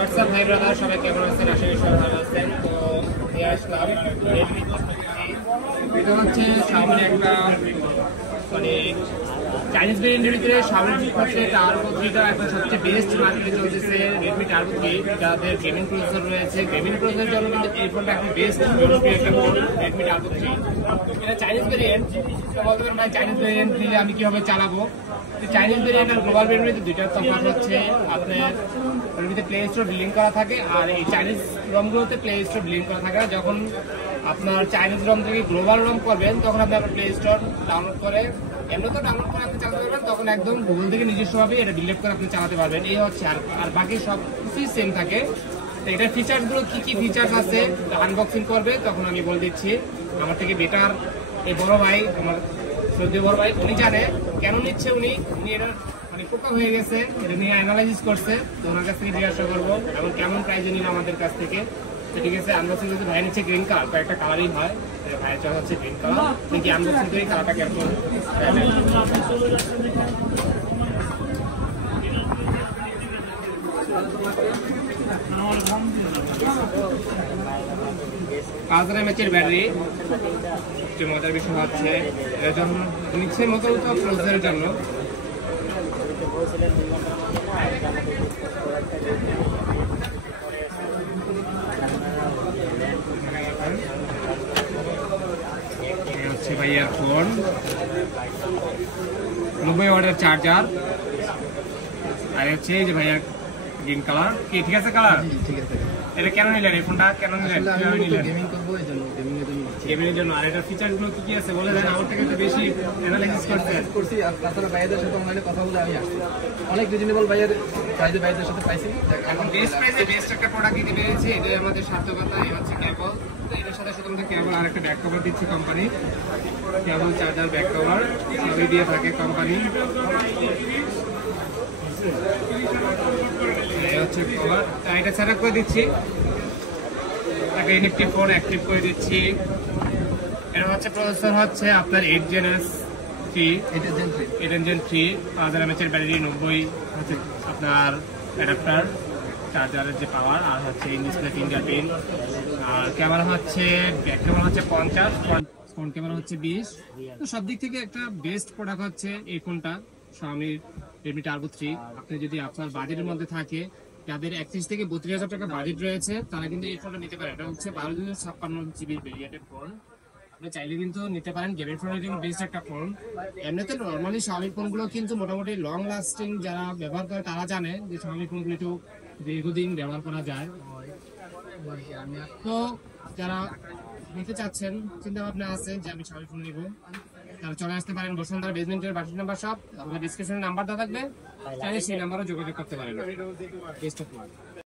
WhatsApp ভাই brother সবাই কেমন আছেন? আশা করি সবাই ভালো আছেন। তো নিয়ে আসলাম এটা হচ্ছে সামনে একটা মানে চাইনিজ ভেরিয়েন্টের ভিতরে সামনে হচ্ছে টার্বো 3টা এখন সবচেয়ে বেস্ট মার্কেটে চলতেছে রেডমি টার্বো 3 যাদের গেমিং প্রসেসর রয়েছে। গেমিং প্রসেসরের জন্য কিন্তু এই ফোনটা এখন বেস্ট একটা ফোন রেডমি টার্বো 3। এটা চাইনিজ ভেরিয়েন্ট। তো বলতে পারেন ভাই চাইনিজ ভেরিয়েন্ট দিয়ে আমি কিভাবে চালাবো। চাইনিজ ভেরিয়েন্ট আর গ্লোবাল ভেরিয়েন্টের দুইটার তফাৎ হচ্ছে আপনার রেডমিতে প্লে স্টোর লিঙ্ক করা থাকে আর এই চাইনিজ রমগুলোতে প্লে স্টোর লিঙ্ক করা থাকে। যখন আপনার চাইনিজ রম থেকে গ্লোবাল রম করবেন তখন আপনি আপনার প্লে স্টোর ডাউনলোড করে এমনি তো ডাউনলোড করে আপনি চালাতে পারবেন, তখন একদম গুগল থেকে নিজস্বভাবে এটা ডিলিট করে আপনি চালাতে পারবেন। এই হচ্ছে আর বাকি সব কিছুই সেম থাকে। তো এটার ফিচার্সগুলো কি কি ফিচার্স আছে আনবক্সিং করবে তখন আমি বলে দিচ্ছি। আমার থেকে বেটার এই বড় ভাই, আমার শ্রদ্ধেয় বড় ভাই, উনি জানে কেন নিচ্ছে। উনি এটা মানে পোকা হয়ে গেছে, এটা নিয়ে অ্যানালাইসিস করছে। তো ওনার কাছ থেকে জিজ্ঞাসা করবো এবং কেমন প্রাইজে নিল আমাদের কাছ থেকে। ঠিক আছে, আনবক্সিং করতে ভাই নিচ্ছে গ্রিন কালার, কয়েকটা কালারই হয়। ভাইয়ের চয়েস হচ্ছে গ্রিন কালার। দেখি আনবক্সিং করি কালারটা কেমন। MAH battery. মজার বিষয় হচ্ছে এর জন্য নিচ্ছে মতো প্রসেসরের জন্য। হচ্ছে ভাইয়ার ফোন 90 ওয়াটের চার্জার। আর হচ্ছে এই যে ভাইয়া গ্রিন কালার। কি ঠিক আছে কালার? ঠিক আছে। এটা কেন নিলেন এই ফোনটা? কেন নিলেন? গেমিং করবো এই জন্য, গেমিং এর জন্য। আর এটা ফিচার গুলো কি কি আছে বলে দেন। আমার থেকে তো বেশি অ্যানালাইসিস করছি আর তাছাড়া ভাইয়াদের সাথে অনলাইনে কথা বলে আমি আসছি। অনেক রিজনেবল ভাইয়াদের সাথে পাইছি। এখন বেস্ট প্রাইসে বেস্ট একটা প্রোডাক্ট দিতে পেরেছি, এটাই আমাদের সার্থকতা। এই হচ্ছে কেবল। তো এটার সাথে সাথে আমাদের কেবল আর একটা ব্যাক কভার দিচ্ছে কোম্পানি। কেবল চার্জার ব্যাক কভার সবই দিয়ে থাকে কোম্পানি। হচ্ছে কভার। এটা সেট আপ করে দিচ্ছি, একটা ইনএক্টিভ ফোন অ্যাক্টিভ করে দিচ্ছি। এটা হচ্ছে প্রসেসর হচ্ছে আপনার 8 Gen 3 5000 mAh ব্যাটারি, 90 হচ্ছে আপনার অ্যাডাপ্টার চার্জারের যে পাওয়ার। আর হচ্ছে ডিসপ্লে ফিঙ্গারপ্রিন্ট। আর ক্যামেরা হচ্ছে ব্যাক ক্যামেরা হচ্ছে 50, ফ্রন্ট ক্যামেরা হচ্ছে 20। তো সব দিক থেকে একটা বেস্ট প্রোডাক্ট হচ্ছে এই ফোনটা Xiaomi Redmi Turbo 3। আপনি যদি আপনার বাজেটের মধ্যে থাকে, যাদের 31 থেকে 32,000 টাকা বাজেট রয়েছে, তারা কিন্তু এই ফোনটা নিতে পারে। এটা হচ্ছে 1256GB ভেরিয়েন্টের ফোন। আপনি চাইলে কিন্তু নিতে পারেন। গেমের ফোনের জন্য বেস্ট একটা ফোন। এমনিতে নর্মালি Xiaomi ফোনগুলো কিন্তু মোটামুটি লং লাস্টিং, যারা ব্যবহার করে তারা জানে যে Xiaomi ফোনগুলো একটু দীর্ঘদিন ব্যবহার করা যায়। তো যারা নিতে চাচ্ছেন, চিন্তা ভাবনা আছে যে আমি Xiaomi ফোন নিব, তারা চলে আসতে পারেন বসুন্ধরা বেসমেন্টের 22 নম্বর শপ। আপনার ডিসক্রিপশনে নাম্বার দেওয়া থাকবে, চাইলে সেই নাম্বারও যোগাযোগ করতে পারেন। Best of luck.